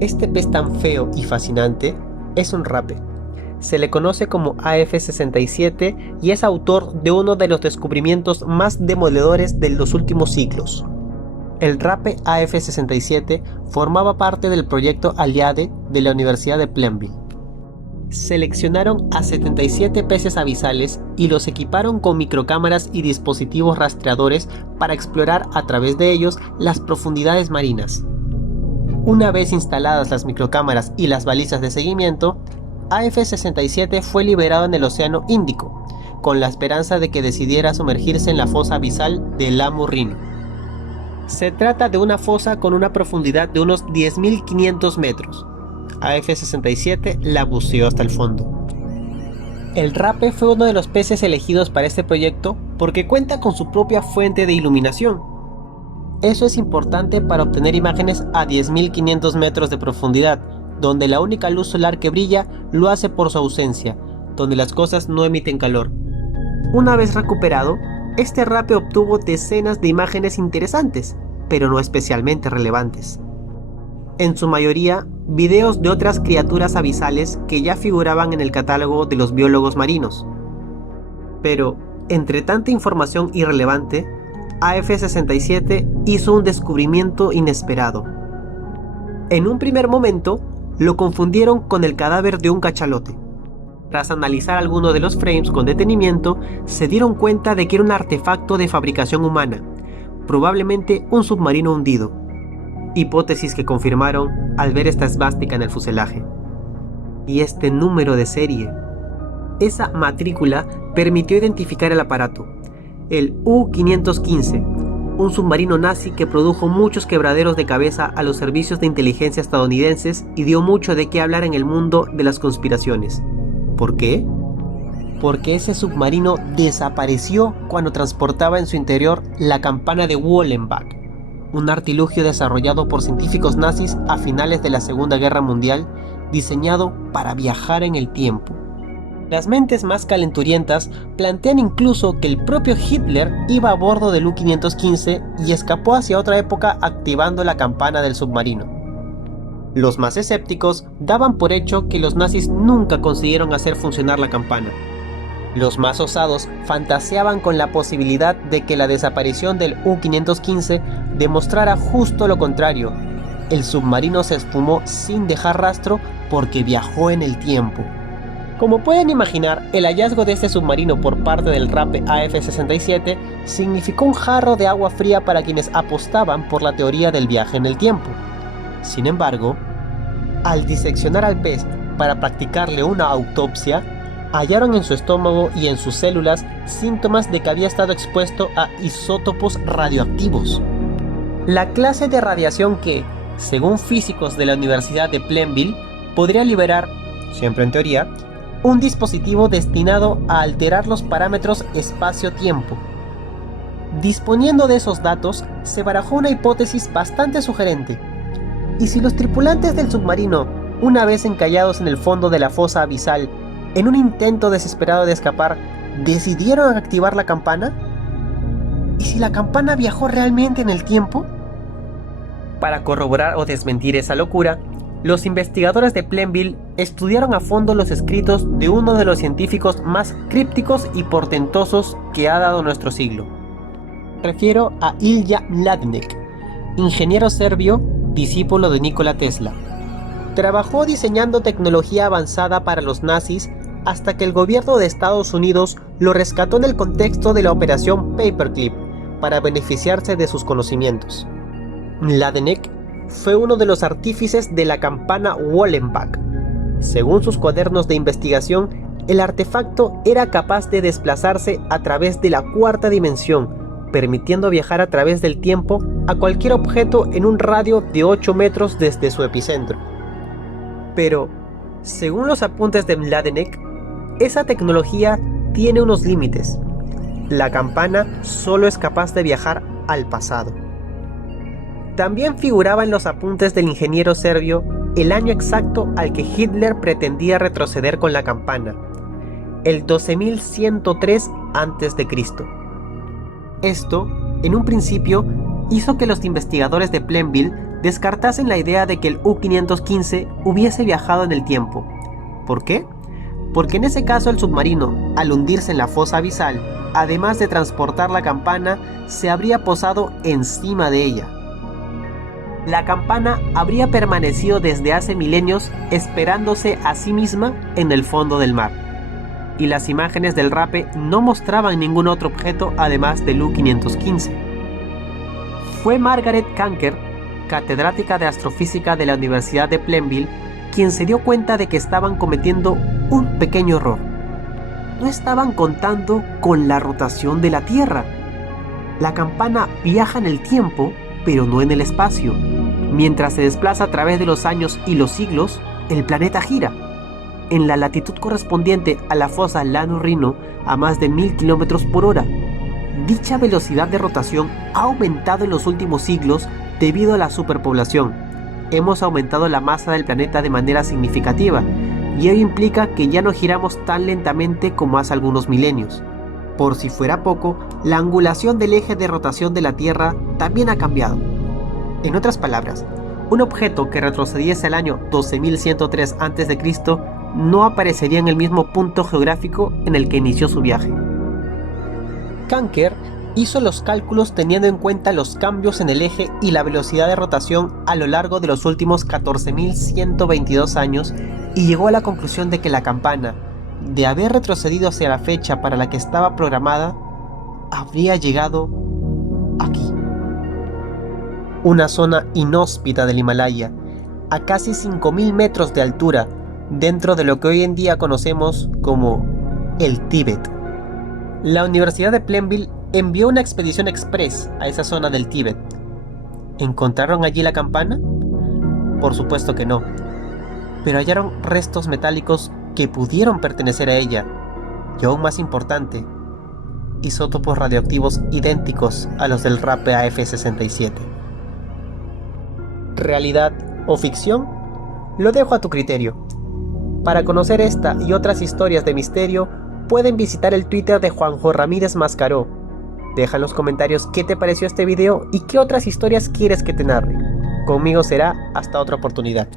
Este pez tan feo y fascinante es un rape. Se le conoce como AF-67 y es autor de uno de los descubrimientos más demoledores de los últimos siglos. El rape AF-67 formaba parte del proyecto Aliade de la Universidad de Plainville. Seleccionaron a 77 peces abisales y los equiparon con microcámaras y dispositivos rastreadores para explorar a través de ellos las profundidades marinas. Una vez instaladas las microcámaras y las balizas de seguimiento, AF-67 fue liberado en el Océano Índico, con la esperanza de que decidiera sumergirse en la fosa abisal de Lamu Rin. Se trata de una fosa con una profundidad de unos 10.500 metros. AF-67 la buceó hasta el fondo. El rape fue uno de los peces elegidos para este proyecto porque cuenta con su propia fuente de iluminación. Eso es importante para obtener imágenes a 10.500 metros de profundidad, donde la única luz solar que brilla lo hace por su ausencia, donde las cosas no emiten calor. Una vez recuperado, este rape obtuvo decenas de imágenes interesantes, pero no especialmente relevantes. En su mayoría, videos de otras criaturas abisales que ya figuraban en el catálogo de los biólogos marinos. Pero, entre tanta información irrelevante, AF-67 hizo un descubrimiento inesperado. En un primer momento, lo confundieron con el cadáver de un cachalote. Tras analizar algunos de los frames con detenimiento, se dieron cuenta de que era un artefacto de fabricación humana, probablemente un submarino hundido. Hipótesis que confirmaron al ver esta esvástica en el fuselaje. Y este número de serie. Esa matrícula permitió identificar el aparato, el U-515, un submarino nazi que produjo muchos quebraderos de cabeza a los servicios de inteligencia estadounidenses y dio mucho de qué hablar en el mundo de las conspiraciones. ¿Por qué? Porque ese submarino desapareció cuando transportaba en su interior la campana de Wallenbach, un artilugio desarrollado por científicos nazis a finales de la Segunda Guerra Mundial, diseñado para viajar en el tiempo. Las mentes más calenturientas plantean incluso que el propio Hitler iba a bordo del U-515 y escapó hacia otra época activando la campana del submarino. Los más escépticos daban por hecho que los nazis nunca consiguieron hacer funcionar la campana. Los más osados fantaseaban con la posibilidad de que la desaparición del U-515 demostrara justo lo contrario. El submarino se esfumó sin dejar rastro porque viajó en el tiempo. Como pueden imaginar, el hallazgo de este submarino por parte del rape AF-67 significó un jarro de agua fría para quienes apostaban por la teoría del viaje en el tiempo. Sin embargo, al diseccionar al pez para practicarle una autopsia, hallaron en su estómago y en sus células síntomas de que había estado expuesto a isótopos radioactivos. La clase de radiación que, según físicos de la Universidad de Plainville, podría liberar, siempre en teoría, un dispositivo destinado a alterar los parámetros espacio-tiempo. Disponiendo de esos datos, se barajó una hipótesis bastante sugerente. ¿Y si los tripulantes del submarino, una vez encallados en el fondo de la fosa abisal, en un intento desesperado de escapar, decidieron activar la campana? ¿Y si la campana viajó realmente en el tiempo? Para corroborar o desmentir esa locura, los investigadores de Plainville estudiaron a fondo los escritos de uno de los científicos más crípticos y portentosos que ha dado nuestro siglo. Refiero a Ilja Mladinec, ingeniero serbio, discípulo de Nikola Tesla. Trabajó diseñando tecnología avanzada para los nazis hasta que el gobierno de Estados Unidos lo rescató en el contexto de la operación Paperclip para beneficiarse de sus conocimientos. Mladinec fue uno de los artífices de la campana Wallenbach. Según sus cuadernos de investigación, el artefacto era capaz de desplazarse a través de la cuarta dimensión, permitiendo viajar a través del tiempo a cualquier objeto en un radio de 8 metros desde su epicentro. Pero, según los apuntes de Mladinec, esa tecnología tiene unos límites. La campana solo es capaz de viajar al pasado. También figuraba en los apuntes del ingeniero serbio el año exacto al que Hitler pretendía retroceder con la campana, el 12.103 a.C. Esto, en un principio, hizo que los investigadores de Plainville descartasen la idea de que el U-515 hubiese viajado en el tiempo. ¿Por qué? Porque en ese caso el submarino, al hundirse en la fosa abisal, además de transportar la campana, se habría posado encima de ella. La campana habría permanecido desde hace milenios esperándose a sí misma en el fondo del mar. Y las imágenes del Rape no mostraban ningún otro objeto además del U-515. Fue Margaret Kanker, catedrática de astrofísica de la Universidad de Plainville, quien se dio cuenta de que estaban cometiendo un pequeño error. No estaban contando con la rotación de la Tierra. La campana viaja en el tiempo, pero no en el espacio. Mientras se desplaza a través de los años y los siglos, el planeta gira. En la latitud correspondiente a la fosa Llano Rhino, a más de 1000 km por hora. Dicha velocidad de rotación ha aumentado en los últimos siglos debido a la superpoblación. Hemos aumentado la masa del planeta de manera significativa, y ello implica que ya no giramos tan lentamente como hace algunos milenios. Por si fuera poco, la angulación del eje de rotación de la Tierra también ha cambiado. En otras palabras, un objeto que retrocediese al año 12.103 a.C. no aparecería en el mismo punto geográfico en el que inició su viaje. Kanker hizo los cálculos teniendo en cuenta los cambios en el eje y la velocidad de rotación a lo largo de los últimos 14.122 años y llegó a la conclusión de que la campana, de haber retrocedido hacia la fecha para la que estaba programada, habría llegado aquí. Una zona inhóspita del Himalaya, a casi 5.000 metros de altura, dentro de lo que hoy en día conocemos como el Tíbet. La Universidad de Plainville envió una expedición express a esa zona del Tíbet. ¿Encontraron allí la campana? Por supuesto que no, pero hallaron restos metálicos que pudieron pertenecer a ella, y aún más importante, isótopos radioactivos idénticos a los del Rape AF-67. ¿Realidad o ficción? Lo dejo a tu criterio. Para conocer esta y otras historias de misterio, pueden visitar el Twitter de Juanjo Ramírez Mascaró. Deja en los comentarios qué te pareció este video y qué otras historias quieres que te narre. Conmigo será hasta otra oportunidad.